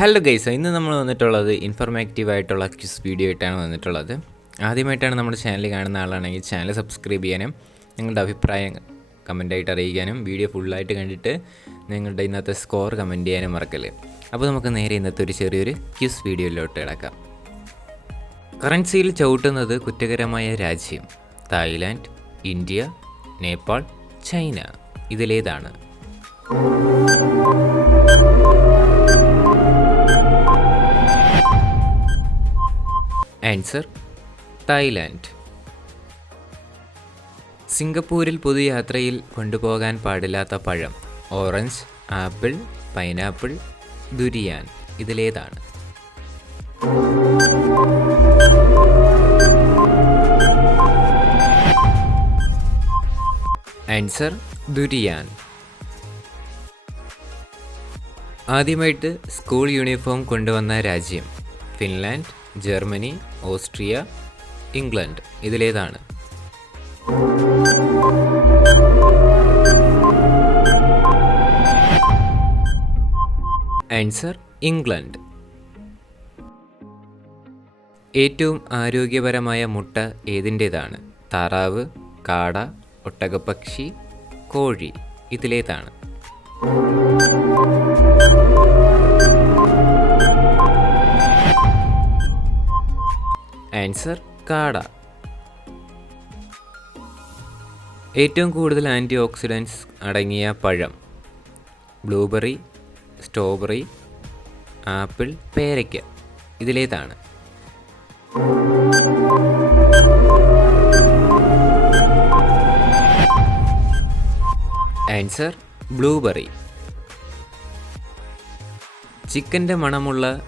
Hello guys ഇന്ന് നമ്മൾ വന്നിട്ടുള്ളത് ഇൻഫർമേറ്റീവ് ആയിട്ടുള്ള ക്വിസ് വീഡിയോ ആയിട്ടാണ് വന്നിട്ടുള്ളത്. ആദ്യമായിട്ടാണ് നമ്മുടെ ചാനൽ കാണുന്ന ആളാണെങ്കിൽ ചാനൽ സബ്സ്ക്രൈബ് ചെയ്യാനും നിങ്ങളുടെ അഭിപ്രായം കമന്റായിട്ട് അറിയിക്കാനും വീഡിയോ ഫുള്ളായിട്ട് കണ്ടിട്ട് നിങ്ങളുടെ ഇന്നത്തെ സ്കോർ കമന്റ് ചെയ്യാനും മറക്കൽ അപ്പോൾ നമുക്ക് നേരെ ഇന്നത്തെ ഒരു ചെറിയൊരു ക്വിസ് വീഡിയോയിലോട്ട് കിടക്കാം. കറൻസിയിൽ ചവിട്ടുന്നത് കുറ്റകരമായ രാജ്യം. Thailand India Nepal China. ഇതിലേതാണ്. Answer Thailand. സിംഗപ്പൂരിൽ പൊതുയാത്രയിൽ കൊണ്ടുപോകാൻ പാടില്ലാത്ത പഴം ഓറഞ്ച് ആപ്പിൾ പൈനാപ്പിൾ ദുരിയാൻ ഇതിലേതാണ്. ആൻസർ ദുരിയാൻ ആദ്യമായിട്ട് സ്കൂൾ യൂണിഫോം കൊണ്ടുവന്ന രാജ്യം ഫിൻലാൻഡ്. ജർമ്മനി ഓസ്ട്രിയ ഇംഗ്ലണ്ട് ഇതിലേതാണ്. Answer England. ഏറ്റവും ആരോഗ്യപരമായ മുട്ട ഏതിന്റേതാണ്? താറാവ് കാട ഒട്ടകപ്പക്ഷി കോഴി ഇതിലേതാണ്. കാട. ഏറ്റവും കൂടുതൽ ആന്റി ഓക്സിഡൻസ് അടങ്ങിയ പഴം. ബ്ലൂബെറി സ്ട്രോബെറി ആപ്പിൾ പേരയ്ക്ക ഇതിലേതാണ്. Answer blueberry. ചിക്കന്റെ മണമുള്ള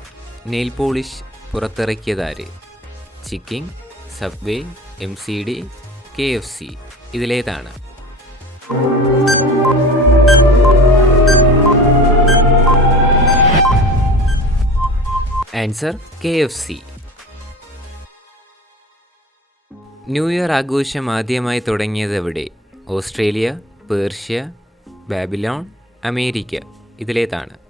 nail polish പുറത്തിറക്കിയതാര്? Chicking Subway M C D K F C. ഇതിലേതാണ്. Answer K F C. New year ആഘോഷം ആദ്യമായി തുടങ്ങിയത് എവിടെ? Australia Persia Babylon America. ഇതിലേതാണ്.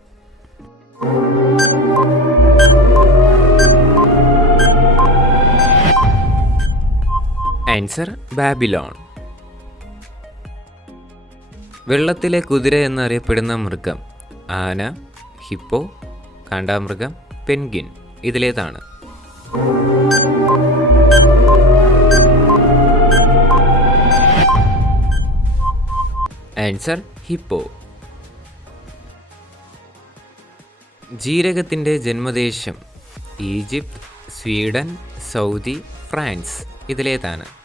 ആൻസർ ബാബിലോൺ വെള്ളത്തിലെ കുതിര എന്നറിയപ്പെടുന്ന മൃഗം ആന ഹിപ്പോ കാണ്ടാമൃഗം പെൻഗിൻ ഇതിലേതാണ്. Answer hippo. ജീരകത്തിന്റെ ജന്മദേശം ഈജിപ്ത് സ്വീഡൻ സൗദി ഫ്രാൻസ് ഇതിലേതാണ്.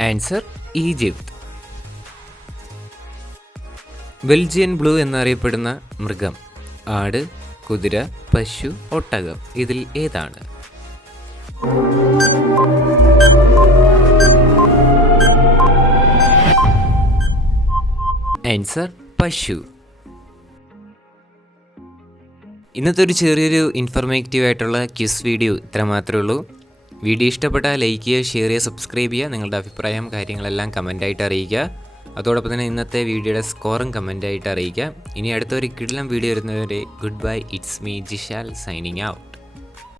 ആൻസർ ഈജിപ്ത് ബെൽജിയൻ ബ്ലൂ എന്നറിയപ്പെടുന്ന മൃഗം. ആട് കുതിര പശു ഒട്ടകം. ഇതിൽ ഏതാണ്? ആൻസർ പശു. ഇന്നത്തെ ഒരു ചെറിയൊരു ഇൻഫർമേറ്റീവ് ആയിട്ടുള്ള ക്യൂസ് വീഡിയോ ഇത്ര മാത്രമേ ഉള്ളൂ. വീഡിയോ ഇഷ്ടപ്പെട്ടാൽ ലൈക്ക് ചെയ്യുക ഷെയർ ചെയ്യുക സബ്സ്ക്രൈബ് ചെയ്യുക നിങ്ങളുടെ അഭിപ്രായം കാര്യങ്ങളെല്ലാം കമന്റായിട്ട് അറിയിക്കുക. അതോടൊപ്പം തന്നെ ഇന്നത്തെ വീഡിയോയുടെ സ്കോറും കമന്റായിട്ട് അറിയിക്കുക. ഇനി അടുത്തൊരു കിടിലം വീഡിയോ വരുന്നവരെ good bye it's me Jishal signing out